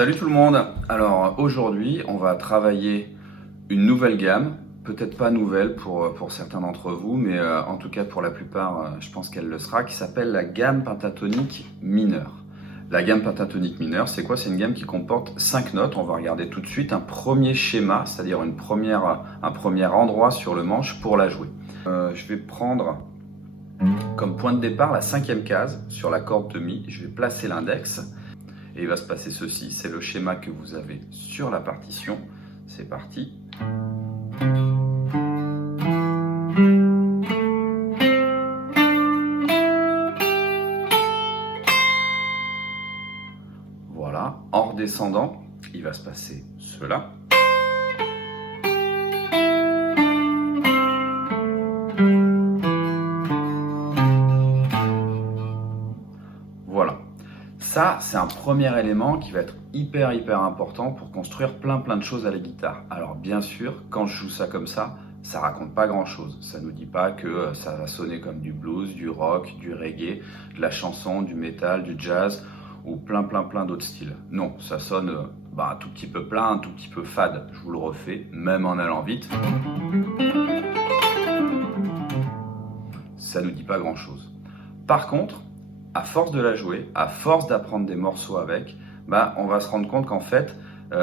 Salut tout le monde. Alors aujourd'hui on va travailler une nouvelle gamme, peut-être pas nouvelle pour certains d'entre vous, mais en tout cas pour la plupart je pense qu'elle le sera, qui s'appelle la gamme pentatonique mineure. La gamme pentatonique mineure, c'est quoi? C'est une gamme qui comporte 5 notes. On va regarder tout de suite un premier schéma, c'est-à-dire un premier endroit sur le manche pour la jouer. Je vais prendre comme point de départ la 5e case sur la corde de Mi. Je vais placer l'index. Et il va se passer ceci, c'est le schéma que vous avez sur la partition. C'est parti. Voilà, en redescendant, il va se passer cela. Voilà. Ça, c'est un premier élément qui va être hyper important pour construire plein de choses à la guitare. Alors bien sûr, quand je joue ça comme ça raconte pas grand chose. Ça nous dit pas que ça va sonner comme du blues, du rock, du reggae, de la chanson, du metal, du jazz ou plein d'autres styles. Non, ça sonne un tout petit peu plat, un tout petit peu fade. Je vous le refais, même en allant vite. Ça nous dit pas grand chose. Par contre, à force de la jouer, à force d'apprendre des morceaux avec, on va se rendre compte qu'en fait,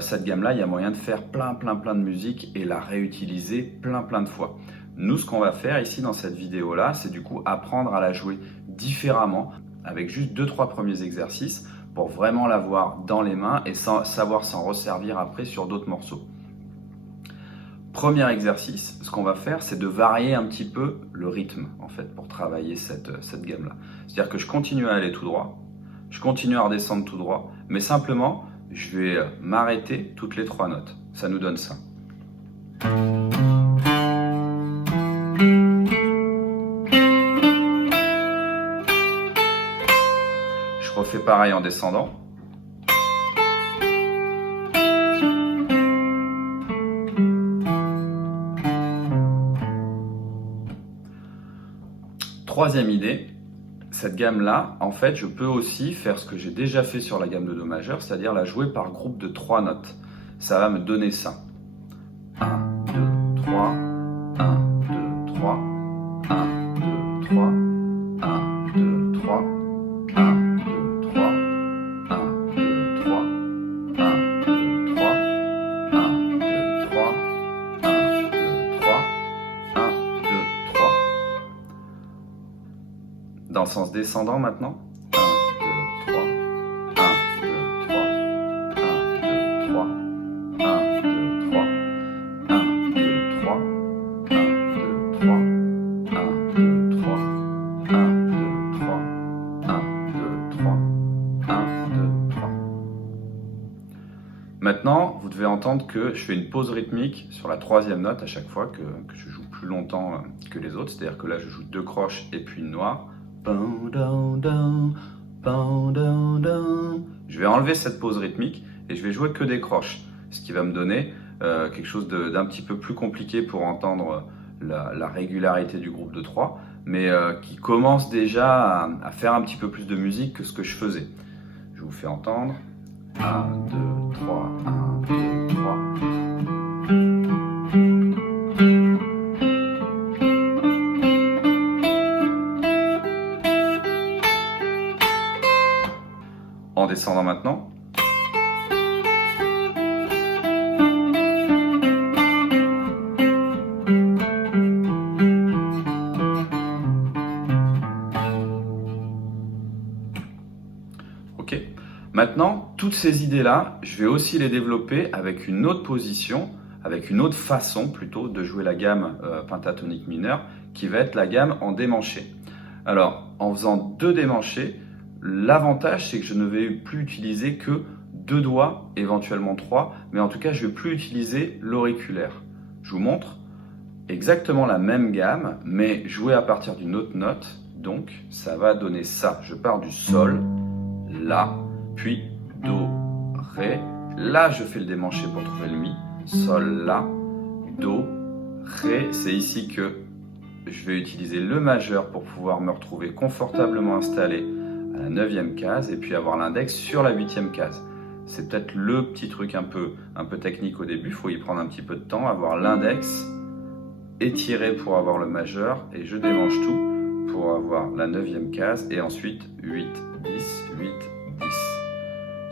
cette gamme-là, il y a moyen de faire plein de musique et la réutiliser plein de fois. Nous, ce qu'on va faire ici dans cette vidéo-là, c'est du coup apprendre à la jouer différemment, avec juste 2-3 premiers exercices, pour vraiment l'avoir dans les mains et savoir s'en resservir après sur d'autres morceaux. Premier exercice, ce qu'on va faire, c'est de varier un petit peu le rythme, en fait, pour travailler cette gamme-là. C'est-à-dire que je continue à aller tout droit, je continue à redescendre tout droit, mais simplement, je vais m'arrêter toutes les 3 notes. Ça nous donne ça. Je refais pareil en descendant. Troisième idée, cette gamme-là, en fait, je peux aussi faire ce que j'ai déjà fait sur la gamme de Do majeur, c'est-à-dire la jouer par groupe de 3 notes. Ça va me donner ça. 1, 2, 3, 1, 2, 3, 1, 2, 3, 1, 2, 3, 1, 2, 3, 1, 2, 3, 1, 2, 3, 1, 2, 3, 1, 2, 3, 1, 2, 3. Dans le sens descendant maintenant. 1, 2, 3, 1, 2, 3, 1, 2, 3, 1, 2, 3, 1, 2, 3, 1, 2, 3, 1, 2, 3, 1, 2, 3, 1, 2, 3, 1, 2, 3. Maintenant, vous devez entendre que je fais une pause rythmique sur la 3e note à chaque fois que je joue plus longtemps que les autres. C'est-à-dire que là, je joue 2 croches et puis une noire. Je vais enlever cette pause rythmique et je vais jouer que des croches, ce qui va me donner quelque chose d'un petit peu plus compliqué pour entendre la régularité du groupe de 3, mais qui commence déjà à faire un petit peu plus de musique que ce que je faisais. Je vous fais entendre. 1, 2, 3, 1, 2, 3. En descendant maintenant. Ok. Maintenant, toutes ces idées-là, je vais aussi les développer avec une autre position, avec une autre façon plutôt de jouer la gamme pentatonique mineure, qui va être la gamme en démanché. Alors, en faisant 2 démanchés, l'avantage, c'est que je ne vais plus utiliser que 2 doigts, éventuellement 3, mais en tout cas, je ne vais plus utiliser l'auriculaire. Je vous montre exactement la même gamme, mais jouée à partir d'une autre note. Donc, ça va donner ça. Je pars du Sol, La, puis Do, Ré. Là, je fais le démanché pour trouver le Mi. Sol, La, Do, Ré. C'est ici que je vais utiliser le majeur pour pouvoir me retrouver confortablement installé à la 9e case et puis avoir l'index sur la 8e case. c'est peut-être le petit truc un peu technique au début, il faut y prendre un petit peu de temps, avoir l'index étiré pour avoir le majeur, et je démange tout pour avoir la 9e case, et ensuite 8, 10, 8, 10,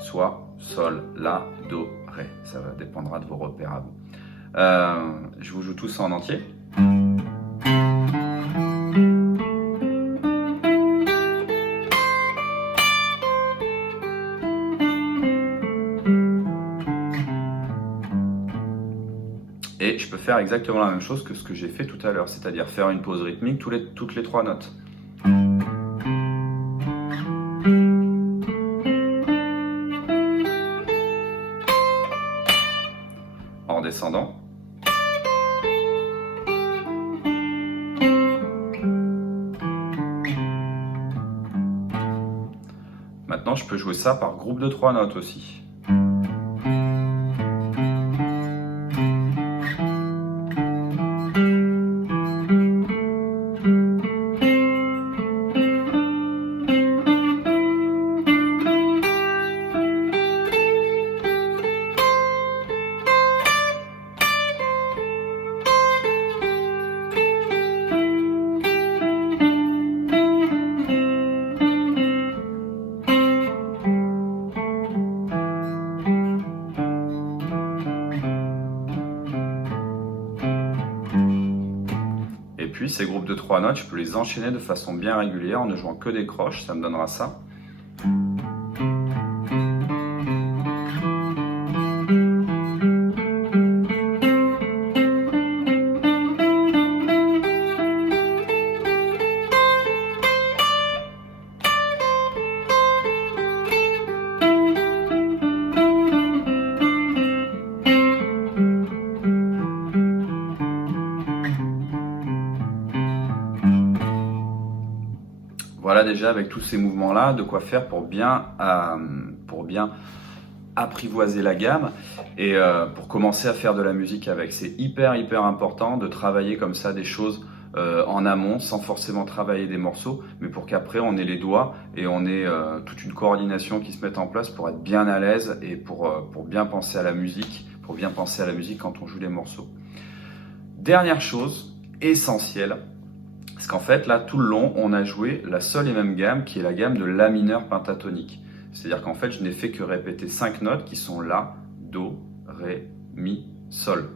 soit Sol, La, Do, Ré, ça dépendra de vos repères à vous. Je vous joue tout ça en entier. Et je peux faire exactement la même chose que ce que j'ai fait tout à l'heure, c'est-à-dire faire une pause rythmique toutes les 3 notes. En descendant. Maintenant, je peux jouer ça par groupe de 3 notes aussi. Et puis ces groupes de 3 notes, je peux les enchaîner de façon bien régulière en ne jouant que des croches, ça me donnera ça. Voilà déjà avec tous ces mouvements-là, de quoi faire pour bien apprivoiser la gamme et pour commencer à faire de la musique avec. C'est hyper important de travailler comme ça des choses en amont sans forcément travailler des morceaux, mais pour qu'après on ait les doigts et on ait toute une coordination qui se mette en place pour être bien à l'aise et pour bien penser à la musique, quand on joue les morceaux. Dernière chose essentielle, parce qu'en fait, là, tout le long, on a joué la seule et même gamme, qui est la gamme de La mineur pentatonique. C'est-à-dire qu'en fait, je n'ai fait que répéter 5 notes qui sont La, Do, Ré, Mi, Sol,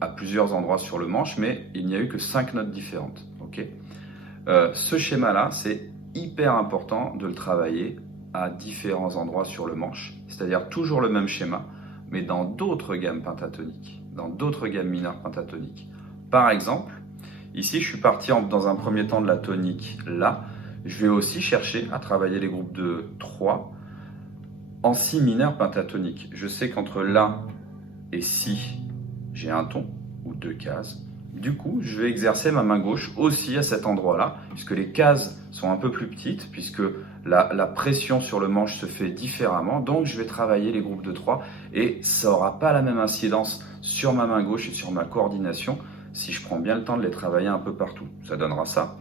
à plusieurs endroits sur le manche, mais il n'y a eu que 5 notes différentes. Okay, ce schéma-là, c'est hyper important de le travailler à différents endroits sur le manche, c'est-à-dire toujours le même schéma, mais dans d'autres gammes pentatoniques, dans d'autres gammes mineures pentatoniques. Par exemple, ici, je suis parti dans un premier temps de la tonique La. Je vais aussi chercher à travailler les groupes de 3 en Si mineur pentatonique. Je sais qu'entre La et Si, j'ai un ton ou 2 cases. Du coup, je vais exercer ma main gauche aussi à cet endroit-là, puisque les cases sont un peu plus petites, puisque la pression sur le manche se fait différemment. Donc, je vais travailler les groupes de 3 et ça n'aura pas la même incidence sur ma main gauche et sur ma coordination si je prends bien le temps de les travailler un peu partout. Ça donnera ça.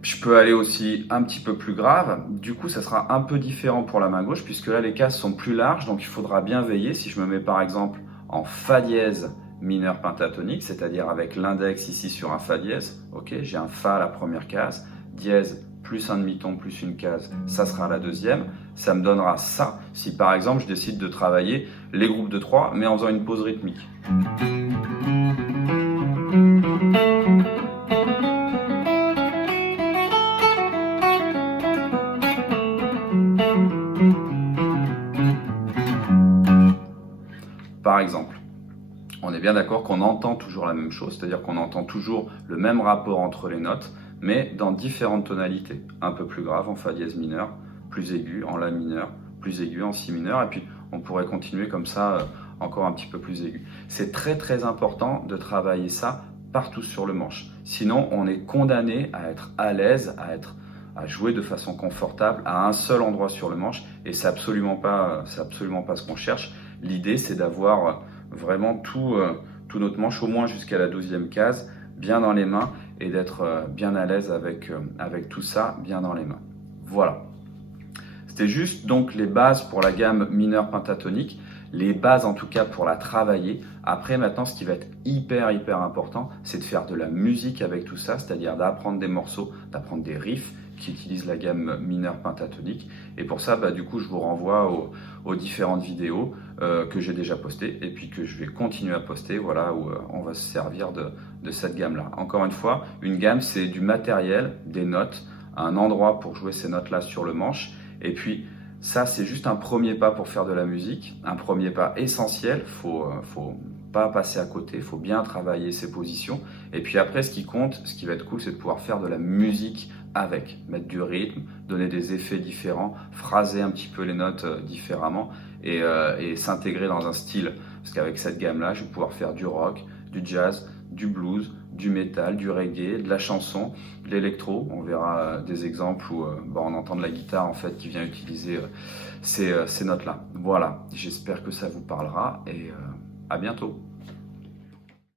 Je peux aller aussi un petit peu plus grave, du coup ça sera un peu différent pour la main gauche puisque là les cases sont plus larges, donc il faudra bien veiller. Si je me mets par exemple en Fa dièse mineur pentatonique, c'est-à-dire avec l'index ici sur un Fa dièse, ok, j'ai un Fa à la première case, dièse plus un demi-ton plus une case, ça sera la deuxième, ça me donnera ça si par exemple je décide de travailler les groupes de 3 mais en faisant une pause rythmique. Par exemple, on est bien d'accord qu'on entend toujours la même chose, c'est-à-dire qu'on entend toujours le même rapport entre les notes, mais dans différentes tonalités. Un peu plus grave en Fa dièse mineur, plus aigu en La mineur, plus aigu en Si mineur, et puis on pourrait continuer comme ça encore un petit peu plus aigu. C'est très important de travailler ça partout sur le manche. Sinon, on est condamné à être à l'aise, à jouer de façon confortable à un seul endroit sur le manche, et c'est absolument pas ce qu'on cherche. L'idée, c'est d'avoir vraiment tout notre manche, au moins jusqu'à la 12e case, bien dans les mains et d'être bien à l'aise avec tout ça bien dans les mains. Voilà. C'était juste donc les bases pour la gamme mineure pentatonique, les bases en tout cas pour la travailler. Après maintenant, ce qui va être hyper important, c'est de faire de la musique avec tout ça, c'est-à-dire d'apprendre des morceaux, d'apprendre des riffs qui utilisent la gamme mineure pentatonique. Et pour ça, du coup, je vous renvoie aux différentes vidéos que j'ai déjà postées et puis que je vais continuer à poster, voilà, où on va se servir de cette gamme-là. Encore une fois, une gamme, c'est du matériel, des notes, un endroit pour jouer ces notes-là sur le manche. Et puis, ça, c'est juste un premier pas pour faire de la musique, un premier pas essentiel. Faut pas passer à côté, faut bien travailler ses positions. Et puis après, ce qui compte, ce qui va être cool, c'est de pouvoir faire de la musique avec, mettre du rythme, donner des effets différents, phraser un petit peu les notes différemment et s'intégrer dans un style. Parce qu'avec cette gamme-là, je vais pouvoir faire du rock, du jazz, du blues, du métal, du reggae, de la chanson, de l'électro. On verra des exemples où on entend de la guitare en fait qui vient utiliser ces notes-là. Voilà, j'espère que ça vous parlera et à bientôt.